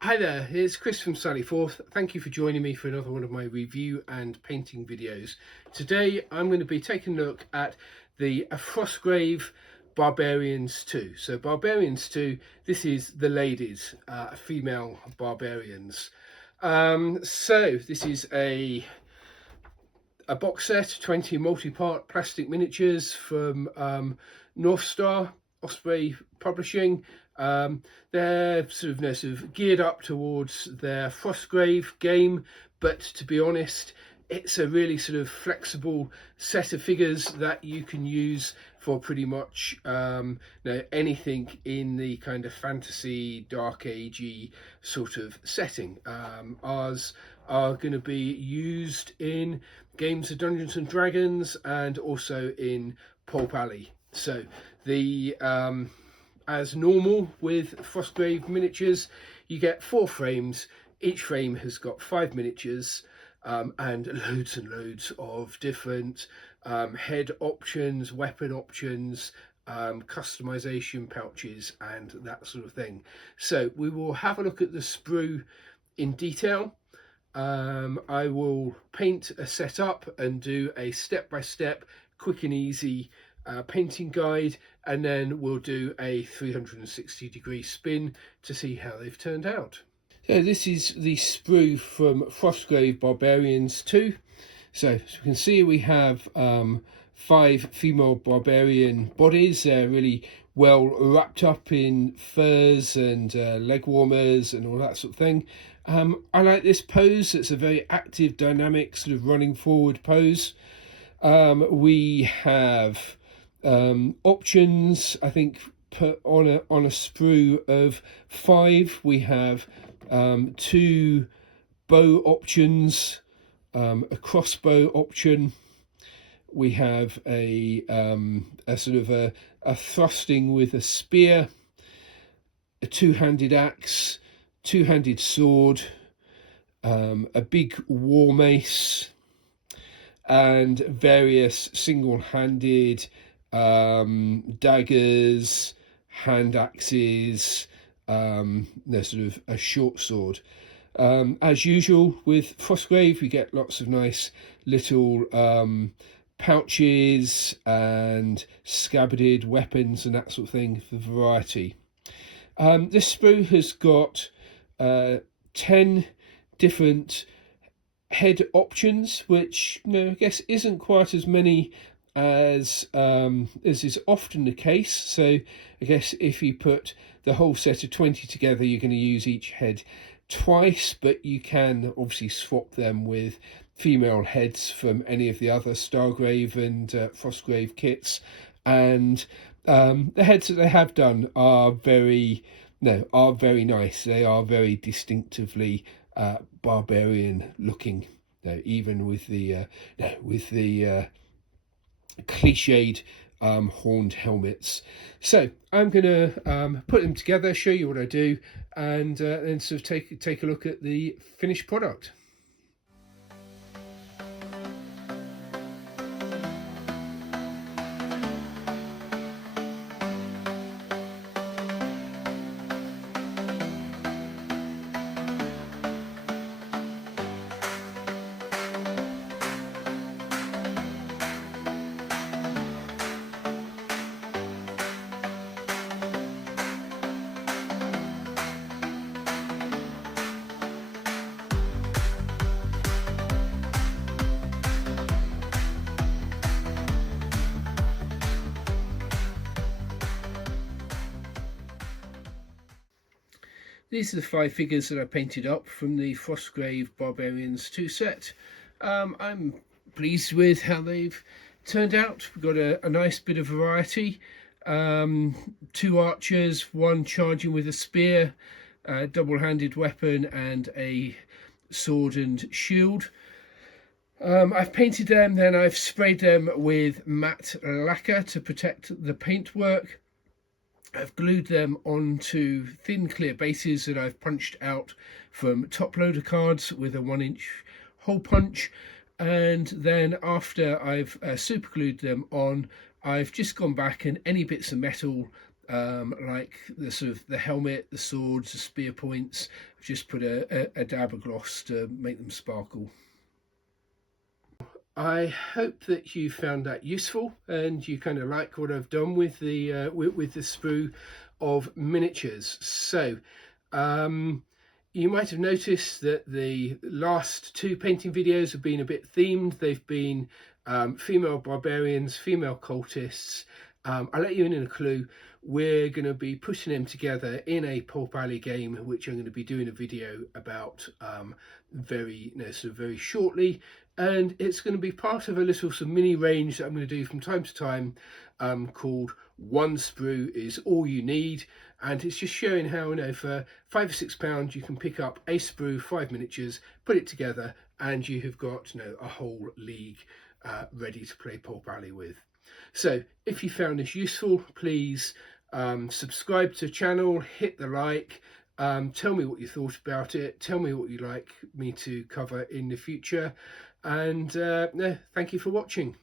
Hi there, it's Chris from Sally Forth. Thank you for joining me for another one of my review and painting videos. Today I'm going to be taking a look at the Frostgrave Barbarians 2. So Barbarians 2, this is the ladies, female barbarians. So this is a box set, 20 multi-part plastic miniatures from North Star Osprey Publishing. They're sort of geared up towards their Frostgrave game, but to be honest, it's a really sort of flexible set of figures that you can use for pretty much anything in the kind of fantasy, dark agey sort of setting. Ours are going to be used in games of Dungeons and Dragons and also in Pulp Alley. So the as normal with Frostgrave miniatures, you get 4 frames. Each frame has got 5 miniatures and loads of different head options, weapon options, customization pouches and that sort of thing. So we will have a look at the sprue in detail. I will paint a setup and do a step-by-step quick and easy painting guide, and then we'll do a 360-degree spin to see how they've turned out. So this is the sprue from Frostgrave Barbarians 2. So as you can see, we have 5 female barbarian bodies. They're really well wrapped up in furs and leg warmers and all that sort of thing. I like this pose. It's a very active, dynamic, sort of running forward pose. We have options, I think, on a sprue of 5. We have 2 bow options, a crossbow option. We have a sort of a thrusting with a spear, a 2-handed axe, 2-handed sword, a big war mace, and various single-handed daggers, hand axes, sort of a short sword. As usual with Frostgrave, we get lots of nice little pouches and scabbarded weapons and that sort of thing for variety. This sprue has got 10 different head options, which I guess isn't quite as many as is often the case. So I guess if you put the whole set of 20 together, you're going to use each head twice, but you can obviously swap them with female heads from any of the other Stargrave and Frostgrave kits. And the heads that they have done are very nice. They are very distinctively barbarian looking, even with the cliched horned helmets. So I'm going to put them together, show you what I do, and then sort of take a look at the finished product. These are the 5 figures that I painted up from the Frostgrave Barbarians 2 set. I'm pleased with how they've turned out. We've got a nice bit of variety. 2 archers, 1 charging with a spear, a double-handed weapon and a sword and shield. I've painted them, then I've sprayed them with matte lacquer to protect the paintwork. I've glued them onto thin clear bases that I've punched out from top loader cards with a 1-inch hole punch, and then after I've super glued them on, I've just gone back and any bits of metal like the sort of the helmet, the swords, the spear points. I've just put a dab of gloss to make them sparkle. I hope that you found that useful and you kind of like what I've done with the with the sprue of miniatures. So you might have noticed that the last two painting videos have been a bit themed. They've been female barbarians, female cultists. I'll let you in a clue. We're going to be putting them together in a Pulp Alley game, which I'm going to be doing a video about very shortly, and it's going to be part of a little mini range that I'm going to do from time to time, called One Sprue is All You Need, and it's just showing how, for £5 or £6 you can pick up a sprue, 5 miniatures, put it together, and you have got a whole league ready to play Pulp Alley with. So if you found this useful, please subscribe to the channel, hit the like, tell me what you thought about it, tell me what you'd like me to cover in the future, and thank you for watching.